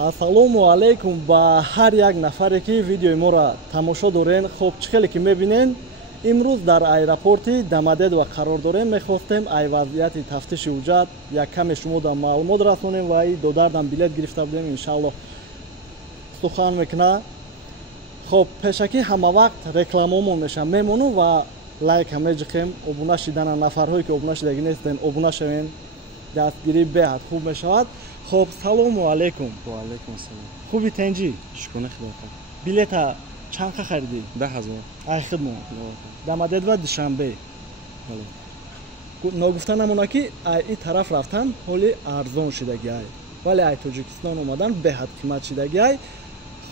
Ассалому алейкум ба ҳар як нафаре ки видеои моро тамошо дорен. Хуб чӣ хеле ки мебинен, имрӯз дар аэропорти Дамадедова қарор дорем. Мехостем ай вазъияти тафтиши ҳуҷҷат як каме шумода маълумот расонем ва и додардам билет гирифта будем, иншааллоҳ сухан мекуна. Хуб пешакӣ ҳама вақт рекламаомон меша мемону ва лайка меҷиқем. Обуна шидана нафарҳое ки обуна шидагӣ нестен, обуна шавен, дастгирӣ беҳад хуб мешавад. Хуб, салому алейкум. Ва алейкум ассалом. Хуби тенҷӣ? Шукрона худока. Билета чанқа харидӣ? 10,000. Ай хидмат. Дамадедова Душанбе. Ногуфта намона ки ай и тараф рафтан ҳоли арзон шидаги ай. Вале ай Тоҷикистон омадан беҳад қимат шидаги ай.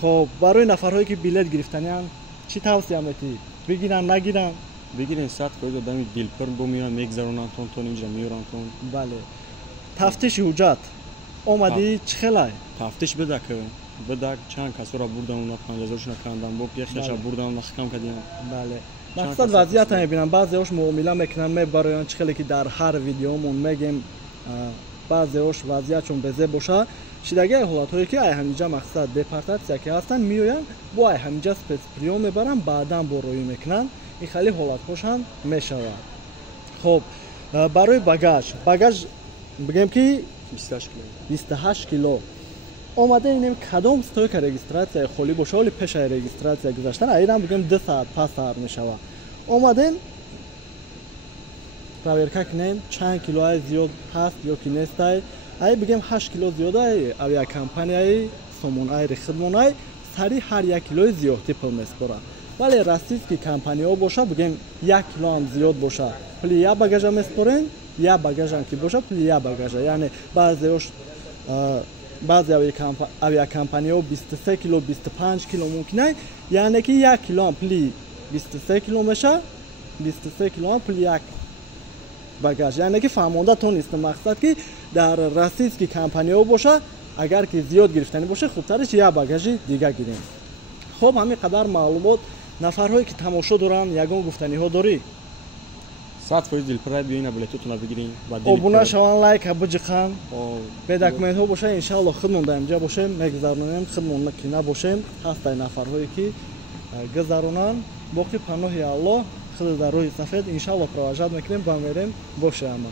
Хуб, барои нафарҳое ки билет гирифтанян чӣ тавсия метӣ? Бигиран, нагиран? Бигирен 100% дами дилпир бомиран мегзаронанд тон инҷа меёранд тон. Бале. Тафтиши ҳуҷҷат омадӣ чӣ хелай? Тафтиш бидак чанд касора бурдам уна 5000 накандам бо яхяша бурдам нахкам кадиям. Бале. Мақсад вазъиятам мебинам, баъзеош муомила мекунанд, мебароянд чӣ хеле ки дар ҳар видеомон мегем баъзеош вазъиятшон безе боша. Шидагии ҳолатҳое ки ай ҳаминҷа мақсад депортатсия ки ҳастанд меоянд, бо ай ҳаминҷа спецприём мебаранд, баъдан борҳоӣ мекунанд. Ин хеле ҳолатҳошам мешавад. Хуб, барои багаж бигем ки 28 кило. Омада инем кадом стойка регистратсияи холӣ боша, оли пешаи регистратсия гузаштан айрам бигем 2 саат 5 саат мешавад. Омадем проверка кунем чанд килои зиёд ҳаст ё ки нестай. Ай бигем 8 кило зиёдай авиакомпанияи Сомонайри Хидмонай сари ҳар 1 килои зиёдтӣ пул меспорад. Вале расистски компанияҳо боша бигем 1 килоам зиёд боша, пули я багажа меспорен, я багажам ки боша пули я багажа. Яъне баъзе авиакомпанияҳо 23 кило 25 кило мумкинай, яъне ки 1 килоам пули 23 кило меша, 23 килоам пули як багаж. Яъне ки фаҳмонда тонистем мақсад ки дар расистски компанияҳо боша, агар ки зиёд гирифтанӣ боша, хубтариш я багажи дига гирем. Хуб, ҳамин қадар маълумот. Нафарҳое ки тамошо доранд, ягон гуфтаниҳо дорӣ? 100% дилпирай биёна билетотуна бигирин. Обуна шаван, лайка биҷиқан. Бе документҳо боша, иншааллоҳ хидмон дар инҷа бошем, мегузаронем, хидмон ки набошем. Ҳастай нафарҳое ки гузаронанд. Боқи паноҳи Аллоҳ, худо дар роҳи сафед иншааллоҳ провожат мекунем, ба мерем боше ама.